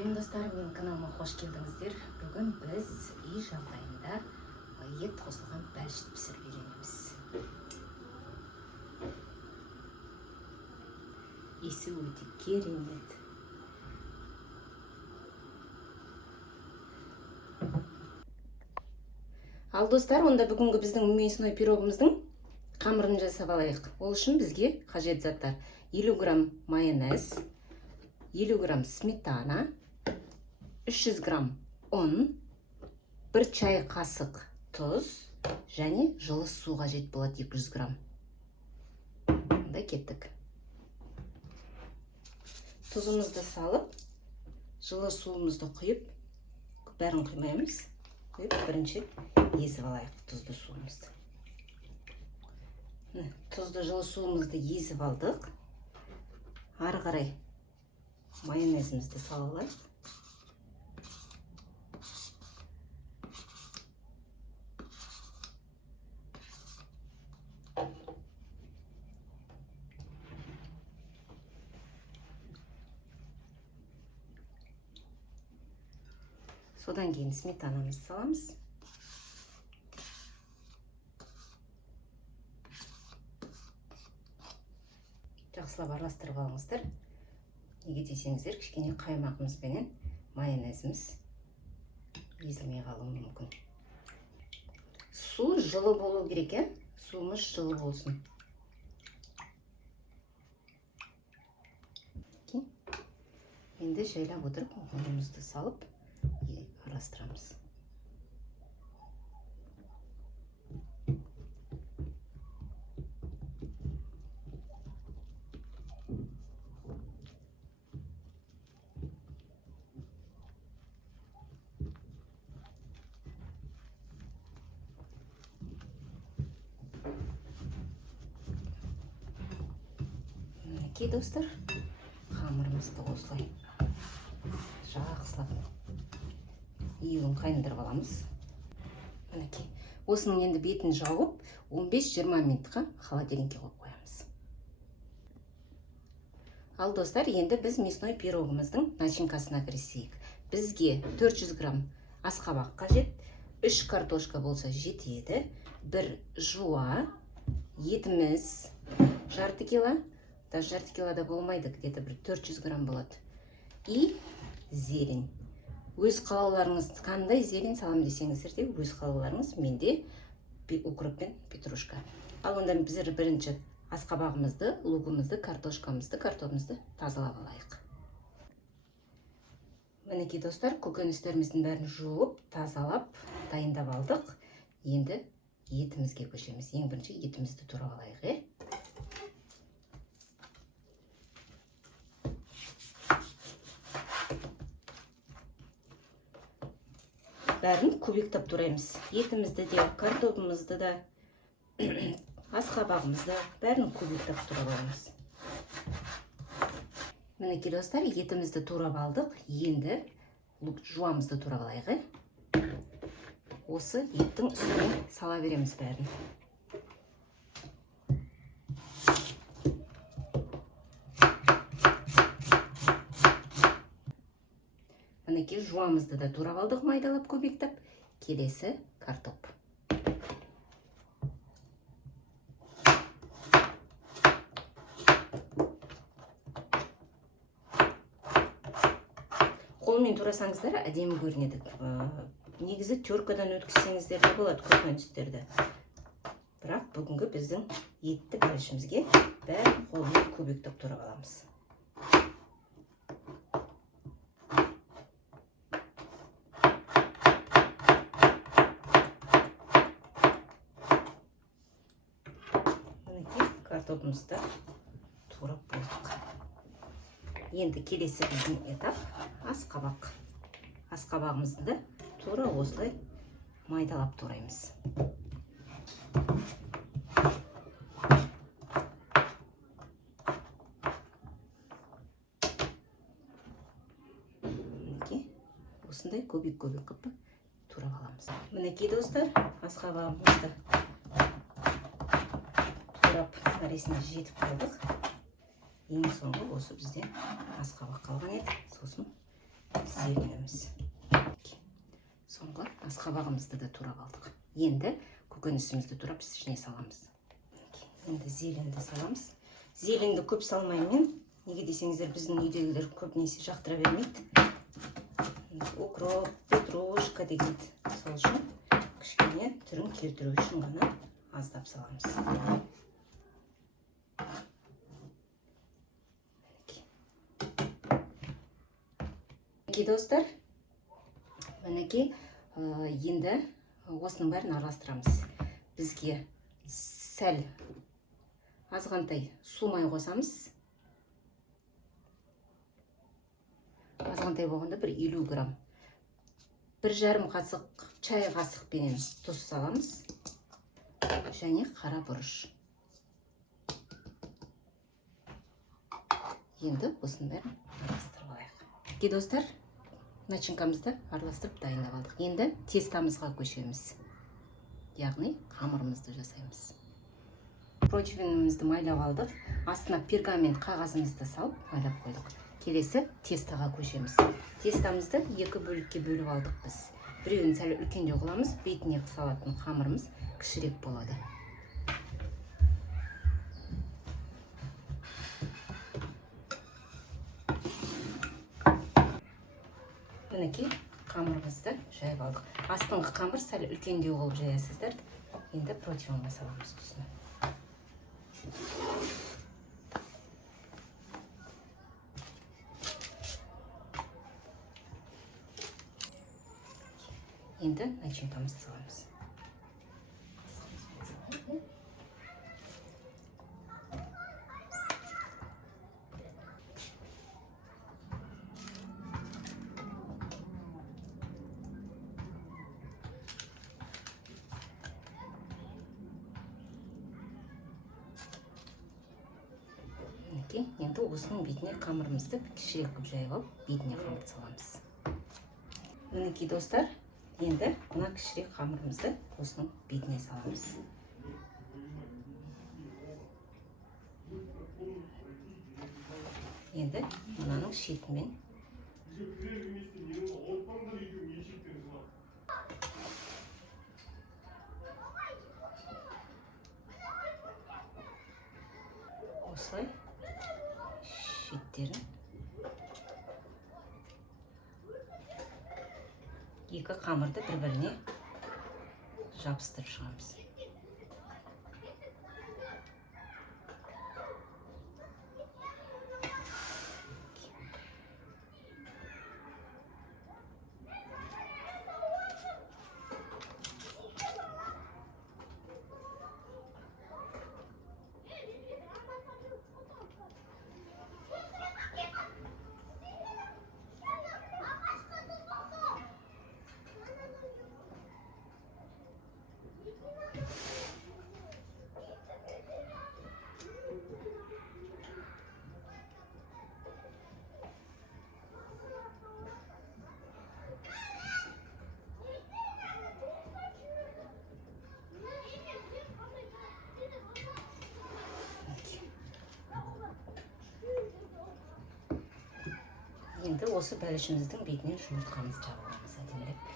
Сәлем достар, менің каналыма қош келдіңіздер. Бүгін біз үй жағдайында ет қосылған бәлішті пісіріп үйренеміз. Есі өте керемет. Ал достар, онда бүгінгі біздің мясной пирогымыздың қамырын жасап алайық. Ол үшін бізге қажет заттар: 50 грамм майонез, 50 грамм сметана, 300 грамм ұн, 1 чай қасық тұз және жылы су қажет болады 200 грамм. Онда кеттік. Тұзымызды салып, жылы суымызды құйып, бәрін құймаймыз. Құйып, бірінші езіп алайық тұзды суымызды. Тұзды жылы суымызды езіп алдық. Ары қарай майонезімізді салалайық. Содан кейін сметанамызды саламыз. Жақсылап араластырып алыңыздар. Неге десеңіздер, кішкене қаймағымыз бенен майонезіміз езілмей қалуы мүмкін. Су жылы болу керек, суымыз жылы болсын. Енді жайлап отырып, ұнымызды салып араластырамыз. Мінекей достар, қамырымызды осылай жақсылап июін қайындырып аламыз. Мінекей, осының енді бетін жауып, 15-20 минутқа холодильникке қойып қоямыз. Ал достар, енді біз мясной пирогымыздың начинкасына кірісейік. Бізге 400 грамм асқабақ қажет, 3 картошка болса жетеді, 1 жуа, етіміз жарты кило, даже жарты килода болмайды, где-то бір 400 грамм болады. И зелень. Өз қалауларыңыз қандай зелень салам десеңіздер де, өз қалауларыңыз. Менде укроп пен петрушка. Ал онда біз бірінші асқабағымызды, лугымызды, картошкамызды, картопымызды тазалап алайық. Мінекей достар, көкөністеріміздің бәрін жуып, тазалап, дайындап алдық. Енді етімізге көшеміз. Ең бірінші етімізді турап алайық. Бәрін кубиктап тураймыз. Етімізді де, картопымызды да, асқабағымызды бәрін кубиктап турап аламыз. Мінекей достар, етімізді турап алдық. Енді жуамызды турап алайық. Осы еттің үстіне сала береміз бәрін. Мінекей жуамызды да турап алдық, майдалап көбектап. Келесі картоп. Қолмен турасаңыздар әдемі көрінеді. Негізі теркадан өткізсеңіздер де болады көкөністерді. Бірақ бүгінгі біздің етті бәлішімізге бәрін қолмен көбектап турап аламыз. Картопымызды турап болдық. Енді келесі біздің этап асқабақ. Асқабағымызды да тура осылай майдалап тураймыз. Мінекей, осындай көбек-көбек қып турап аламыз. Мінекей достар, асқабағымызды турап мәресіне жетіп қалдық. Ең соңғы осы бізден асқабақ қалған еді. Сосын зеленіміз. Соңғы асқабағымызды да турап алдық. Енді көкөнісімізді турап ішіне саламыз. Енді зеленді саламыз. Зеленді көп салмаймен, неге десеңіздер, біздің үйдегілер көбінесе жақтыра бермейді. Укроп, петрушка деген. Сол үшін кішкене түрін келтіру үшін ғана аздап саламыз. Мінекей достар, мінекей енді осының бәрін араластырамыз. Бізге сәл азғантай су май қосамыз. Азғантай болғанда бір 50 грамм. 1,5 қасық чай қасықпенен тұз саламыз. Және қара бұрыш. Енді осының бәрін араластырып алайық. Достар, начинкамызды араластырып дайындап алдық. Енді тестамызға көшеміз. Яғни қамырымызды жасаймыз. Противенімізді майлап алдық. Астына пергамент қағазымызды салып майлап қойдық. Келесі тестаға көшеміз. Тестамызды 2 бөлікке бөліп алдық біз. Біреуін сәл үлкендеу қыламыз, бетіне салатын қамырымыз кішірек болады. Мінекей қамырымызды жайып алдық. Астыңғы қамыр сәл үлкендеу болып жаясыздар. Енді противенға саламыз үстіне. Енді начинкамызды саламыз. Енді осының бетіне қамырымызды кішірек қылып жайып алып, бетіне қамыр саламыз. Мінекей достар, енді мына кішірек қамырымызды осының бетіне саламыз. Енді мынаның шетімен осылай шеттерін екі қамырды бір-біріне жабыстырып шығамыз. Енді осы бәлішіміздің бетінен жұмыртқамыз жабыламыз әдемілеп.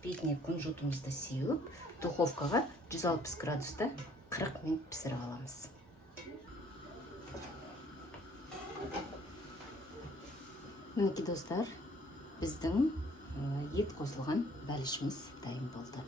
Бетіне кунжутымызды сеуіп, духовкаға 160 градуста 40 минут пісіріп аламыз. Мінекей достар, біздің ет қосылған бәлішіміз дайын болды.